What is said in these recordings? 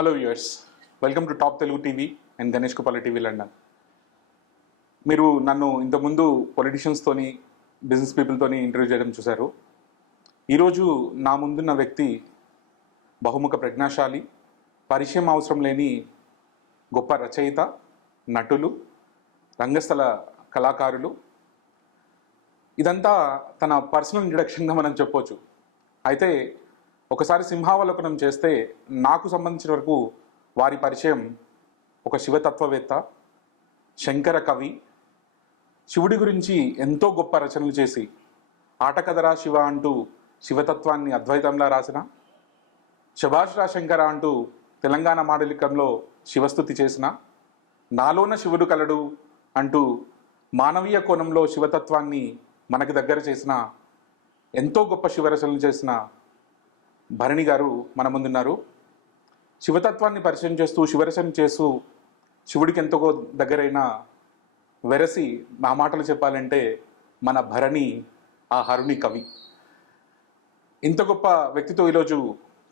Hello viewers, welcome to top Telugu TV and Ganesh Kupala TV London. మీరు నన్ను ఇంతకుముందు పొలిటీషియన్స్తోని బిజినెస్ పీపుల్తోని ఇంటర్వ్యూ చేయడం చూశారు. ఈరోజు నా ముందున్న వ్యక్తి బహుముఖ ప్రజ్ఞాశాలి, పరిచయం అవసరం లేని గొప్ప రచయిత, నటులు, రంగస్థల కళాకారులు. ఇదంతా తన పర్సనల్ ఇంట్రడక్షన్గా మనం చెప్పొచ్చు. అయితే ఒకసారి సింహావలోకనం చేస్తే నాకు సంబంధించిన వరకు వారి పరిచయం ఒక శివతత్వవేత్త, శంకర కవి, శివుడి గురించి ఎంతో గొప్ప రచనలు చేసి ఆటకథరా శివ అంటూ శివతత్వాన్ని అద్వైతంలా రాసిన, శభాష్రా శంకర అంటూ తెలంగాణ మాండలికంలో శివస్తుతి చేసిన, నాలోన శివుడు కలడు అంటూ మానవీయ కోణంలో శివతత్వాన్ని మనకి దగ్గర చేసిన, ఎంతో గొప్ప శివరచనలు చేసిన భరణి గారు మన ముందున్నారు. శివతత్వాన్ని పరిచయం చేస్తూ శివరచన చేస్తూ శివుడికి ఎంతో దగ్గరైన వెరసి, నా మాటలు చెప్పాలంటే మన భరణి ఆ హరుని కవి. ఇంత గొప్ప వ్యక్తితో ఈరోజు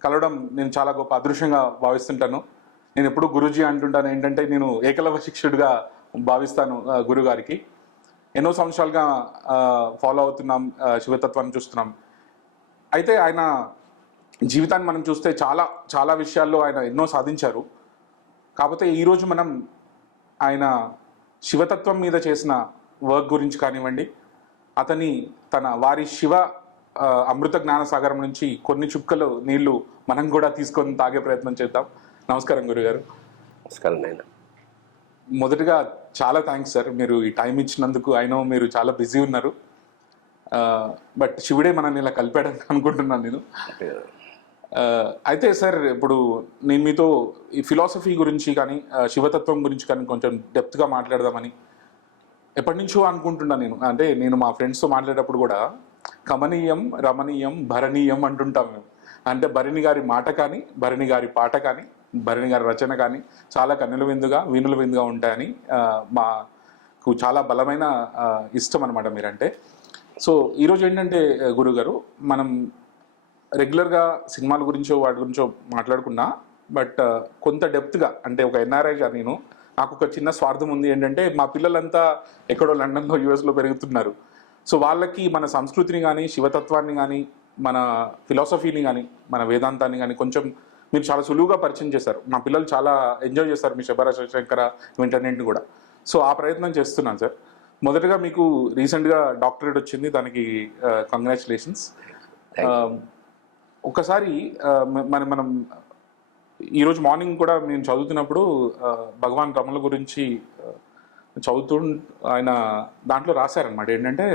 కలవడం నేను చాలా గొప్ప అదృష్టంగా భావిస్తుంటాను. నేను ఎప్పుడు గురూజీ అంటుంటాను, ఏంటంటే నేను ఏకలవ్య శిష్యుడిగా భావిస్తాను గురుగారికి. ఎన్నో సంవత్సరాలుగా ఫాలో అవుతున్నాం, శివతత్వాన్ని చూస్తున్నాం. అయితే ఆయన జీవితాన్ని మనం చూస్తే చాలా చాలా విషయాల్లో ఆయన ఎన్నో సాధించారు. కాకపోతే ఈరోజు మనం ఆయన శివతత్వం మీద చేసిన వర్క్ గురించి కానివ్వండి, వారి శివ అమృత జ్ఞానసాగరం నుంచి కొన్ని చుక్కలు నీళ్లు మనం కూడా తీసుకొని తాగే ప్రయత్నం చేద్దాం. నమస్కారం గురుగారు. నమస్కారం నాయన. మొదటగా చాలా థ్యాంక్స్ సార్, మీరు ఈ టైం ఇచ్చినందుకు. అయినో మీరు చాలా బిజీ ఉన్నారు, బట్ శివుడే మనల్ని ఇలా కలిపాడని అనుకుంటున్నాను నేను. అయితే సార్, ఇప్పుడు నేను మీతో ఈ ఫిలాసఫీ గురించి కానీ శివతత్వం గురించి కానీ కొంచెం డెప్త్గా మాట్లాడదామని ఎప్పటి నుంచో అనుకుంటున్నాను నేను. అంటే నేను మా ఫ్రెండ్స్తో మాట్లాడేటప్పుడు కూడా కమనీయం, రమణీయం, భరణీయం అంటుంటాం మేము. అంటే భరణి గారి మాట కానీ, భరణి గారి పాట కానీ, భరణి గారి రచన కానీ చాలా కన్నుల విందుగా, వీణుల విందుగా ఉంటాయని మాకు చాలా బలమైన ఇష్టం అనమాట మీరంటే. సో ఈరోజు ఏంటంటే గురుగారు, మనం రెగ్యులర్గా సినిమాల గురించో వాటి గురించో మాట్లాడుకున్నా, బట్ కొంత డెప్త్గా, అంటే ఒక ఎన్ఆర్ఐగా నాకు ఒక చిన్న స్వార్థం ఉంది. ఏంటంటే మా పిల్లలంతా ఎక్కడో లండన్లో, యూఎస్లో పెరుగుతున్నారు. సో వాళ్ళకి మన సంస్కృతిని కానీ, శివతత్వాన్ని కానీ, మన ఫిలాసఫీని కానీ, మన వేదాంతాన్ని కానీ కొంచెం మీరు చాలా సులువుగా పరిచయం చేశారు. మా పిల్లలు చాలా ఎంజాయ్ చేస్తారు మీ శభాష్రా శంకర ఇంటర్నెట్ని కూడా. సో ఆ ప్రయత్నం చేస్తున్నాను సార్. మొదటగా మీకు రీసెంట్గా డాక్టరేట్ వచ్చింది, దానికి కంగ్రాచులేషన్స్. ఒకసారి మనం ఈరోజు మార్నింగ్ కూడా నేను చదువుతున్నప్పుడు భగవాన్ రమణుల గురించి చదువుతూ ఆయన దాంట్లో రాశారనమాట. ఏంటంటే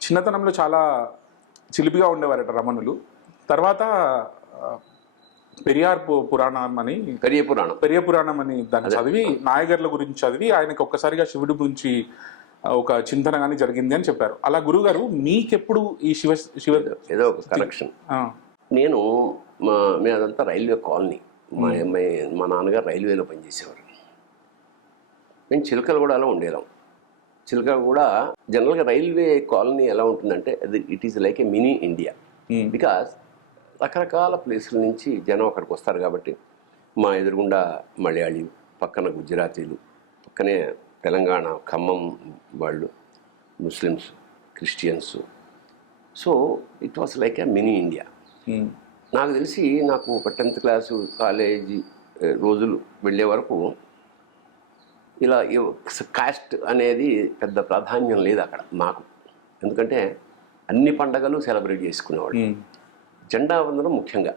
చిన్నతనంలో చాలా చిలిపిగా ఉండేవారట రమణులు. తర్వాత పెరియ పురాణం అని దాన్ని చదివి, నాయగర్ల గురించి చదివి ఆయనకి ఒక్కసారిగా శివుడి గురించి ఒక చింతన కానీ జరిగింది అని చెప్పారు. అలా గురుగారు, మీకెప్పుడు ఈ శివ ఏదో ఒక కరెక్షన్. నేను అదంతా రైల్వే కాలనీ. మా నాన్నగారు రైల్వేలో పనిచేసేవారు. మేము చిలకలగూడలో ఉండేవాం. చిలకలగూడ జనరల్గా రైల్వే కాలనీ ఎలా ఉంటుందంటే it is like A mini India. Because రకరకాల ప్లేసుల నుంచి జనం అక్కడికి వస్తారు కాబట్టి, మా ఎదురుగుండా మలయాళీ, పక్కన గుజరాతీలు, పక్కనే తెలంగాణ ఖమ్మం వాళ్ళు, Muslims, Christians. So it was like A mini India. నాకు తెలిసి నాకు ఒక 10th క్లాసు కాలేజీ రోజులు వెళ్ళే వరకు ఇలా కాస్ట్ అనేది పెద్ద ప్రాధాన్యం లేదు అక్కడ మాకు. ఎందుకంటే అన్ని పండగలు సెలబ్రేట్ చేసుకునేవాళ్ళు. జెండా వందనం ముఖ్యంగా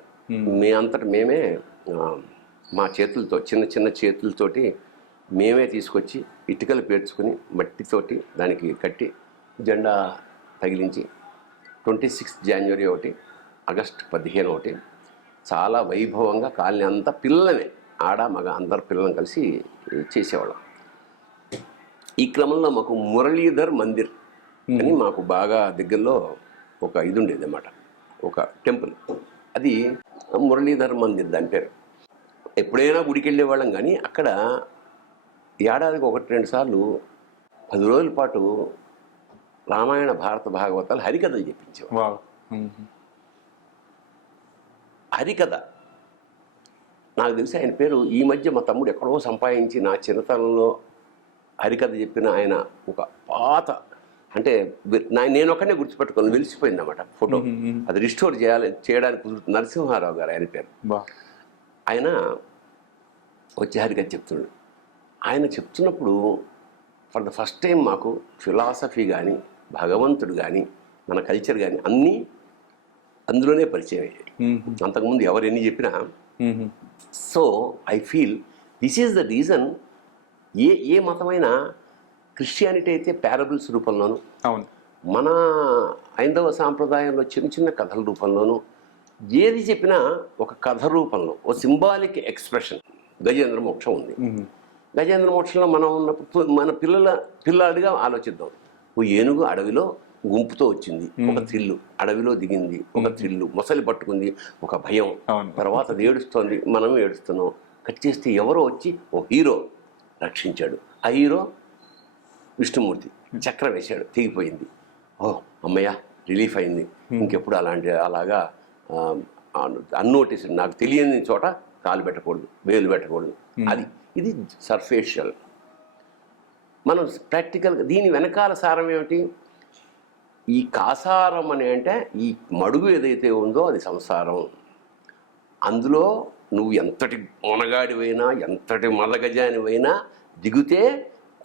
మేమే మా చేతులతో, చిన్న చిన్న చేతులతోటి మేమే తీసుకొచ్చి ఇటుకలు పేర్చుకుని మట్టితోటి దానికి కట్టి జెండా తగిలించి 26 జనవరి ఒకటి, ఆగస్టు 15 ఒకటి చాలా వైభవంగా కాలనీ అంతా పిల్లలమే, ఆడ మగ అందరు పిల్లలను కలిసి చేసేవాళ్ళం. ఈ క్రమంలో మాకు మురళీధర్ మందిర్ అని మాకు బాగా దగ్గరలో ఒక ఇది ఉండేది అన్నమాట, ఒక టెంపుల్. అది మురళీధర్ మందిర్ దాని పేరు. ఎప్పుడైనా గుడికి వెళ్ళేవాళ్ళం, కానీ అక్కడ ఏడాదికి 1-2 సార్లు 10 రోజుల పాటు రామాయణ, భారత, భాగవతాలు హరికథలు చెప్పించేవాడు. హరికథ నాకు తెలిసి ఆయన పేరు ఈ మధ్య మా తమ్ముడు ఎక్కడో సంపాదించి నా చిన్నతనంలో హరికథ చెప్పిన ఆయన ఒక పాత అంటే నేను ఒక్కనే గుర్తుపెట్టుకోను, వెలిసిపోయింది అన్నమాట ఫోటో. అది రిస్టోర్ చేయడానికి కుదురుతుంది. నరసింహారావు గారు ఆయన పేరు. ఆయన వచ్చి హరికథ చెప్తున్నాడు. ఆయన చెప్తున్నప్పుడు ఫర్ ద ఫస్ట్ టైం మాకు ఫిలాసఫీ కానీ భగవంతుడు కానీ మన కల్చర్ కానీ అన్నీ అందులోనే పరిచయం అయ్యాయి. అంతకుముందు ఎవరు ఎన్ని చెప్పినా. So I feel this is the reason. ఏ మతమైనా క్రిస్టియానిటీ అయితే ప్యారబుల్స్ రూపంలోను, అవును, మన హైందవ సాంప్రదాయంలో చిన్న చిన్న కథల రూపంలోను, ఏది చెప్పినా ఒక కథ రూపంలో ఓ సింబాలిక్ ఎక్స్ప్రెషన్. గజేంద్ర మోక్షం ఉంది. గజేంద్ర మోక్షంలో మనం ఉన్నప్పుడు మన పిల్లాడిగా ఆలోచిద్దాం. ఓ ఏనుగు అడవిలో గుంపుతో వచ్చింది, ఒక థ్రిల్లు. అడవిలో దిగింది, ఒక థ్రిల్లు. మొసలి పట్టుకుంది, ఒక భయం. తర్వాత అది ఏడుస్తోంది, మనం ఏడుస్తున్నాం. కట్ చేస్తే ఎవరో వచ్చి ఓ హీరో రక్షించాడు. ఆ హీరో విష్ణుమూర్తి చక్రం వేశాడు, తెగిపోయింది. ఓ అమ్మయ్య, రిలీఫ్ అయింది. ఇంకెప్పుడు అలాగా అన్నోటీస్, నాకు తెలియని చోట కాలు పెట్టకూడదు, వేలు పెట్టకూడదు. ఇది సర్ఫేషియల్. మనం ప్రాక్టికల్గా దీని వెనకాల సారం ఏమిటి? ఈ కాసారం అని అంటే ఈ మడుగు ఏదైతే ఉందో అది సంసారం. అందులో నువ్వు ఎంతటి మొనగాడివైనా ఎంతటి మదగజానివైనా దిగితే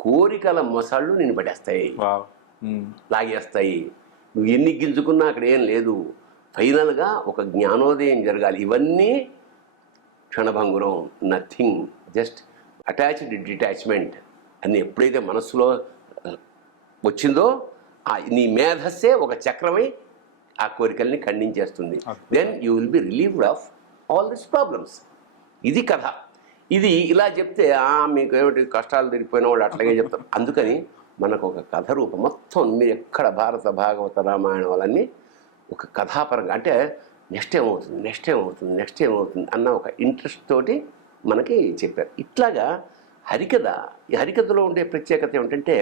కోరికల మొసళ్ళు నిన్ను పడేస్తాయి, లాగేస్తాయి. నువ్వు ఎన్ని గింజుకున్నా అక్కడ ఏం లేదు. ఫైనల్గా ఒక జ్ఞానోదయం జరగాలి. ఇవన్నీ క్షణభంగురం, నథింగ్, జస్ట్ అటాచ్డ్ డిటాచ్మెంట్ అని ఎప్పుడైతే మనస్సులో వచ్చిందో నీ మేధస్సే ఒక చక్రమై ఆ కోరికల్ని ఖండించేస్తుంది. Then you will be relieved of all this problems. ఇది కథ. ఇది ఇలా చెప్తే మీకు ఏమిటి కష్టాలు తిరిగిపోయిన వాళ్ళు అట్లాగే చెప్తారు. అందుకని మనకు ఒక కథ రూపం మొత్తం మీరు ఎక్కడ భారత భాగవత రామాయణం వాళ్ళన్నీ ఒక కథాపరంగా అంటే నెక్స్ట్ ఏమవుతుంది అన్న ఒక ఇంట్రెస్ట్ తోటి మనకి చెప్పారు. ఇట్లాగా హరికథ, ఈ హరికథలో ఉండే ప్రత్యేకత ఏమిటంటే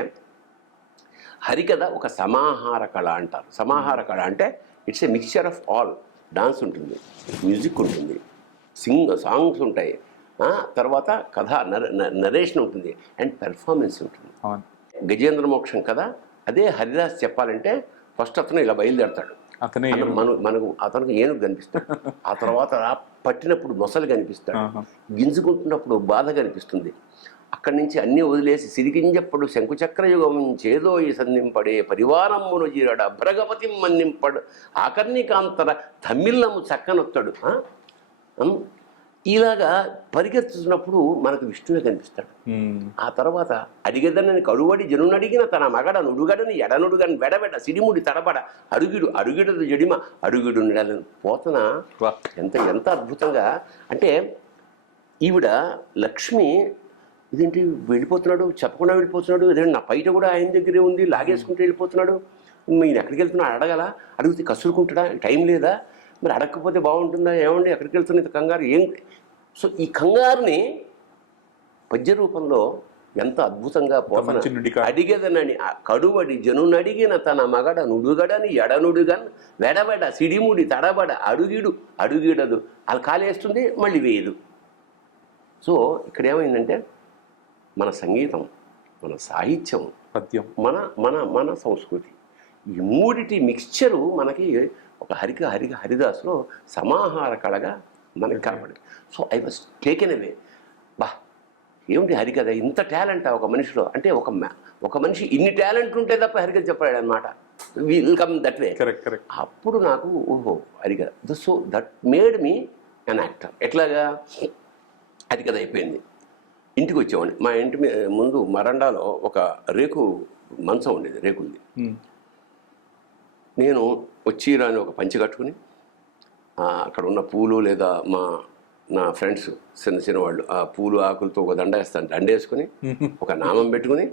హరికథ ఒక సమాహార కళ అంటారు. సమాహార కళ అంటే it's a mixture of all. Dance ఉంటుంది, మ్యూజిక్ ఉంటుంది, సాంగ్స్ ఉంటాయి, తర్వాత కథ నరేషన్ ఉంటుంది, అండ్ పెర్ఫార్మెన్స్ ఉంటుంది. గజేంద్ర మోక్షం కదా, అదే హరిదాస్ చెప్పాలంటే ఫస్ట్ అతను ఇలా బయలుదేరతాడు. అతనికి ఏనుగు కనిపిస్తాడు, ఆ తర్వాత పట్టినప్పుడు మొసలు కనిపిస్తాడు, గింజుకుంటున్నప్పుడు బాధ కనిపిస్తుంది. అక్కడి నుంచి అన్నీ వదిలేసి సిరిగింజప్పుడు శంకుచక్రయుగం చేదో ఈ సంధింపడే పరివారమ్మును జీరడ భ్రగపతి మన్నింపడు ఆకర్ణికాంతర తమిళము చక్కనొత్తాడు. ఇలాగా పరిగెత్తుతున్నప్పుడు మనకు విష్ణువే కనిపిస్తాడు. ఆ తర్వాత అడిగేదనని కడువడి జనునడిగిన తన మగడ నుడుగడని ఎడనుడుగని వెడబెడ సిడిముడి తడబడ అడుగిడదు జడిమ అడుగిడు నిడలని పోతన ఎంత అద్భుతంగా. అంటే ఈవిడ లక్ష్మి ఇదేంటి వెళ్ళిపోతున్నాడు, చెప్పకుండా వెళ్ళిపోతున్నాడు, ఇదేంటి నా పైట కూడా ఆయన దగ్గరే ఉంది, లాగేసుకుంటూ వెళ్ళిపోతున్నాడు, ఈయన ఎక్కడికి వెళ్తున్నా అడగల, అడిగితే కసురుకుంటాడా, టైం లేదా, మరి అడగకపోతే బాగుంటుందా, ఏమండి ఎక్కడికి వెళ్తున్నా కంగారు ఏం. సో ఈ కంగారుని పద్య రూపంలో ఎంత అద్భుతంగా పోతన అడిగేదనని కడువడి జనునడిగిన తన మగడ నుడుగడని ఎడనుడుగన్ వెడబెడ సిడిముడి తడబడ అడుగిడదు అలా కాలేస్తుంది, మళ్ళీ వేయదు. సో ఇక్కడ ఏమైందంటే మన సంగీతం, మన సాహిత్యం, పద్యం, మన సంస్కృతి, ఈ మూడిటి మిక్స్చరు మనకి ఒక హరిదాసులో సమాహార కళగా మనకి కనపడింది. So I was taken away. ఏమిటి హరికథ, ఇంత టాలెంట్ ఒక మనిషిలో, అంటే ఒక మనిషి ఇన్ని టాలెంట్ ఉంటే తప్ప హరికథ చెప్పాడు అనమాట. Will come that way. అప్పుడు నాకు ఓహో హరికథ. So that made me an actor. ఎట్లాగా హరికథ అయిపోయింది. ఇంటికి వచ్చేవాడిని. మా ఇంటి ముందు మరండాలో ఒక రేకు మంచం ఉండేది, రేకులది. నేను వచ్చి రాని ఒక పంచి కట్టుకుని అక్కడ ఉన్న పూలు లేదా నా ఫ్రెండ్స్ చిన్న వాళ్ళు ఆ పూలు ఆకులతో ఒక దండ వేస్తాను, దండేసుకుని ఒక నామం పెట్టుకుని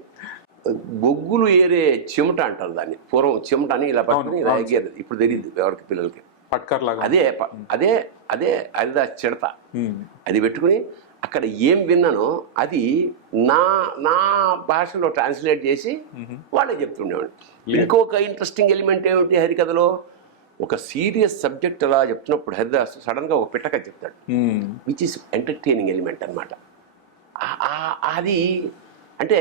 బొగ్గులు ఏరే చెమట అంటారు దాన్ని. పూర్వం చెమట అని ఇలా పట్టుకుని ఇలా ఎగేది. ఇప్పుడు తెలియదు ఎవరికి పిల్లలకి. అదే హరిదాస్ చిడత. అది పెట్టుకుని అక్కడ ఏం విన్నానో అది నా భాషలో ట్రాన్స్లేట్ చేసి వాళ్ళే చెప్తుండేవాడు. ఇంకొక ఇంట్రెస్టింగ్ ఎలిమెంట్ ఏమిటి హరికథలో, ఒక సీరియస్ సబ్జెక్ట్ అలా చెప్తున్నప్పుడు హరిదాస్ సడన్గా ఒక పిట్టక చెప్తాడు, విచ్ ఈస్ ఎంటర్టైనింగ్ ఎలిమెంట్ అనమాట. అది అంటే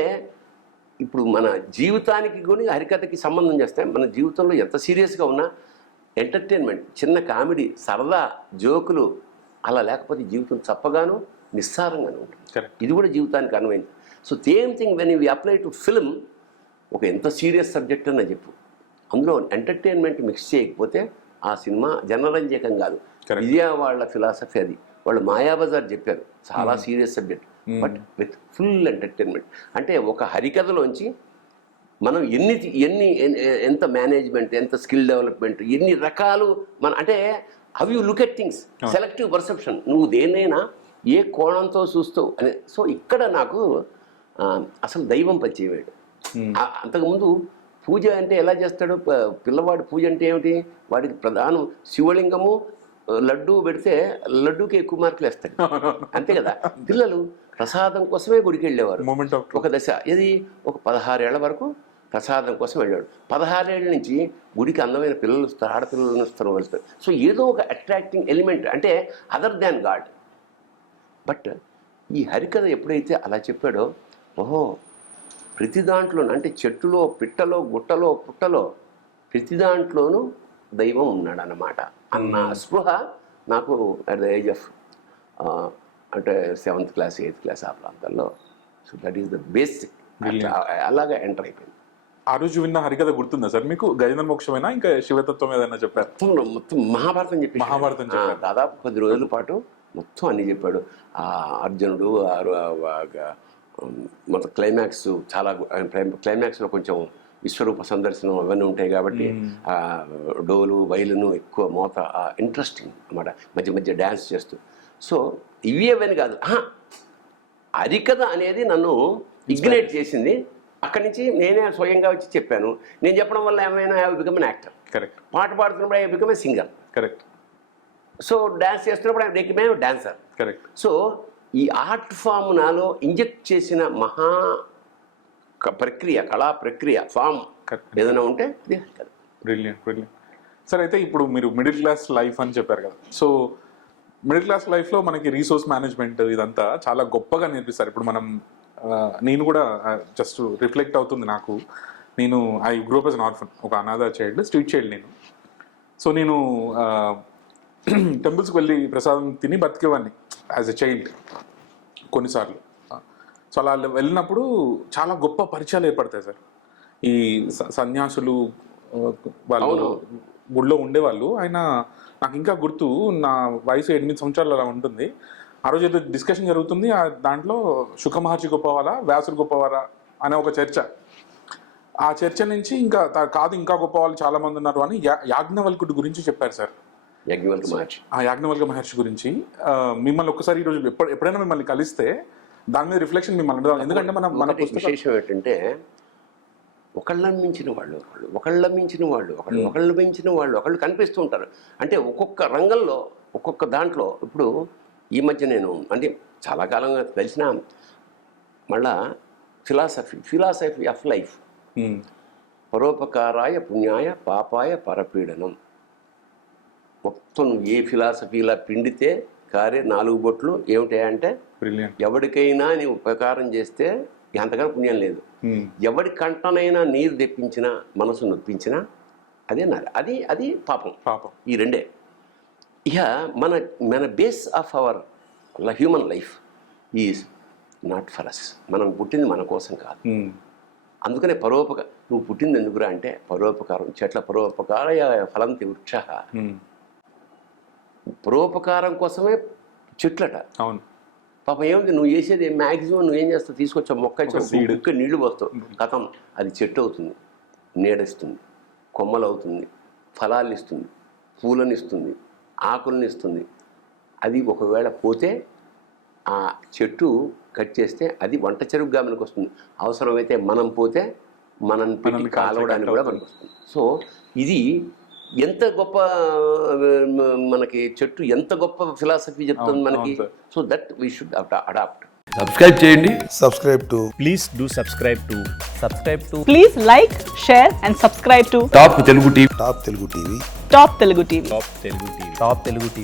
ఇప్పుడు మన జీవితానికి కూడా హరికథకి సంబంధం చేస్తే మన జీవితంలో ఎంత సీరియస్గా ఉన్నా ఎంటర్టైన్మెంట్, చిన్న కామెడీ, సరదా, జోకులు అలా లేకపోతే జీవితం చప్పగాను నిస్సారంగానే ఉంటుంది. ఇది కూడా జీవితానికి అనువైంది. So same thing when you apply to film, ఒక ఎంత సీరియస్ సబ్జెక్ట్ అన్న చెప్పు, అందులో ఎంటర్టైన్మెంట్ మిక్స్ చేయకపోతే ఆ సినిమా జనరంజకం కాదు. విజయ వాళ్ళ ఫిలాసఫీ అది. వాళ్ళు మాయాబజార్ చెప్పారు, చాలా serious subject but with full entertainment. అంటే ఒక హరికథలోంచి మనం ఎంత మేనేజ్మెంట్, ఎంత స్కిల్ డెవలప్మెంట్, ఎన్ని రకాలు మన అంటే how you look at things, selective perception, నువ్వు దేనైనా ఏ కోణంతో చూస్తావు అని. సో ఇక్కడ నాకు అసలు దైవం పరిచయమయ్యాడు. అంతకుముందు పూజ అంటే ఎలా చేస్తాడు పిల్లవాడు? పూజ అంటే ఏమిటి? వాడికి ప్రధానం శివలింగము, లడ్డు పెడితే లడ్డూకి ఎక్కువ మార్కులు వేస్తాడు, అంతే కదా. పిల్లలు ప్రసాదం కోసమే గుడికి వెళ్ళేవారు ఒక దశ. ఇది ఒక 16 ఏళ్ల వరకు ప్రసాదం కోసం వెళ్ళాడు. 16 ఏళ్ళ నుంచి గుడికి అందమైన పిల్లలు వస్తారు, ఆడపిల్లలను వస్తారు, వెళ్తారు. సో ఏదో ఒక అట్రాక్టింగ్ ఎలిమెంట్ అంటే అదర్ దాన్ గాడ్. బట్ ఈ హరికథ ఎప్పుడైతే అలా చెప్పాడో, ఓహో ప్రతి దాంట్లోనూ అంటే చెట్టులో, పిట్టలో, గుట్టలో, పుట్టలో ప్రతి దాంట్లోనూ దైవం ఉన్నాడు అన్నమాట అన్న స్పృహ నాకు అట్ ద ఏజ్ ఆఫ్ అంటే 7th క్లాస్ 8th క్లాస్ ఆ ప్రాంతాల్లో. So that is the basic. అలాగా ఎంటర్ అయిపోయింది. ఆ రోజు విన్న హరికథ గుర్తుందా సార్ మీకు? గజేంద్ర మోక్షమేనా, ఇంకా శివతత్వం ఏదైనా చెప్పారు? మొత్తం మహాభారతం చెప్పి దాదాపు 10 రోజుల పాటు మొత్తం అన్ని చెప్పాడు. ఆ అర్జునుడు మొత్తం క్లైమాక్స్ చాలా క్లైమాక్స్లో కొంచెం విశ్వరూప సందర్శనం అవన్నీ ఉంటాయి కాబట్టి ఆ డోలు వైలును ఎక్కువ మోత ఇంట్రెస్టింగ్ అన్నమాట, మధ్య మధ్య డ్యాన్స్ చేస్తూ. సో ఇవి అవన్నీ కాదు, హరికథ అనేది నన్ను ఇగ్నైట్ చేసింది. అక్కడి నుంచి నేనే స్వయంగా వచ్చి చెప్పాను. నేను చెప్పడం వల్ల ఏమైనా I become an actor. Correct. పాట పాడుతున్నప్పుడు I become a singer. Correct. So dance చేస్తున్నప్పుడు I become a dancer. Correct. So ఈ ఆర్ట్ ఫామ్ నాలో ఇంజెక్ట్ చేసిన మహా ప్రక్రియ, కళా ప్రక్రియ ఫామ్ ఏదైనా ఉంటే ఇది హరికథ. Brilliant, brilliant. సార్ అయితే ఇప్పుడు మీరు మిడిల్ క్లాస్ లైఫ్ అని చెప్పారు కదా. సో మిడిల్ క్లాస్ లైఫ్లో మనకి రీసోర్స్ మేనేజ్మెంట్ ఇదంతా చాలా గొప్పగా నేర్పిస్తారు. ఇప్పుడు మనం నేను కూడా జస్ట్ రిఫ్లెక్ట్ అవుతుంది నాకు. నేను I grow up as an orphan, ఒక అనాథ చైల్డ్, స్ట్రీట్ చైల్డ్ నేను. సో నేను టెంపుల్స్కి వెళ్ళి ప్రసాదం తిని బతికేవాడిని యాజ్ ఎ చైల్డ్ కొన్నిసార్లు. సో అలా వెళ్ళినప్పుడు చాలా గొప్ప పరిచయాలు ఏర్పడతాయి సార్. ఈ సన్యాసులు వాళ్ళు గుడిలో ఉండేవాళ్ళు. ఆయన నాకు ఇంకా గుర్తు, నా వయసు 8 సంవత్సరాలు అలా ఉంటుంది. ఆ రోజు ఏదో డిస్కషన్ జరుగుతుంది, దాంట్లో శుక మహర్షి గొప్పవారా, వ్యాసుడు గొప్పవారా అనే ఒక చర్చ. ఆ చర్చ నుంచి ఇంకా కాదు ఇంకా గొప్ప వాళ్ళు చాలా మంది ఉన్నారు అని యాజ్ఞవల్కుడి గురించి చెప్పారు సార్. యాజ్ఞవల్క మహర్షి గురించి. మిమ్మల్ని ఒక్కసారి ఈరోజు ఎప్పుడైనా మిమ్మల్ని కలిస్తే దాని మీద రిఫ్లెక్షన్ మిమ్మల్ని అడగాలి. ఎందుకంటే మన విశేషం ఏంటంటే ఒకళ్ళని మించిన వాళ్ళు, ఒకళ్ళు మించిన వాళ్ళు ఒకళ్ళు కనిపిస్తూ ఉంటారు. అంటే ఒక్కొక్క రంగంలో ఒక్కొక్క దాంట్లో. ఇప్పుడు ఈ మధ్య నేను అంటే చాలా కాలంగా తెలిసిన మళ్ళా ఫిలాసఫీ ఆఫ్ లైఫ్, పరోపకారాయ పుణ్యాయ పాపాయ పరపీడనం. మొత్తం ఏ ఫిలాసఫీలా పిండితే కారే 4 బొట్లు ఏమిటాయంటే, ఎవరికైనా నీవు ఉపకారం చేస్తే ఎంతగానో పుణ్యం లేదు, ఎవరి కంటనైనా నీరు తెప్పించినా మనసు నొప్పించినా అదే అది పాపం. ఈ రెండే. ఇక మన base of our human life is not for us. మనం పుట్టింది మన కోసం కాదు. అందుకనే నువ్వు పుట్టింది ఎందుకురా అంటే పరోపకారం. చెట్ల పరోపకార ఫలంతి వృక్ష. పరోపకారం కోసమే చెట్లట. అవును. పాపం ఏముంది, నువ్వు చేసేది మ్యాక్సిమం నువ్వేం చేస్తావు, తీసుకొచ్చావు మొక్క ఇక్క నీళ్లు పోస్తావు, కథం అది చెట్టు అవుతుంది, నీడనిస్తుంది, కొమ్మలు అవుతుంది, ఫలాలు ఇస్తుంది, పూలను ఇస్తుంది, ఆకులను ఇస్తుంది. అది ఒకవేళ పోతే ఆ చెట్టు కట్ చేస్తే అది వంట చెరుకుగా మనకు వస్తుంది. అవసరమైతే మనం పోతే మనం పెట్టి కాలవడానికి కూడా మనకు వస్తుంది. సో ఇది ఎంత గొప్ప, మనకి చెట్టు ఎంత గొప్ప ఫిలాసఫీ చెప్తుంది మనకి. So that we should adapt. Subscribe చేయండి. Please do subscribe to. Please like, share and subscribe to top Telugu TV. Top Telugu TV top Telugu TV. Top Telugu TV.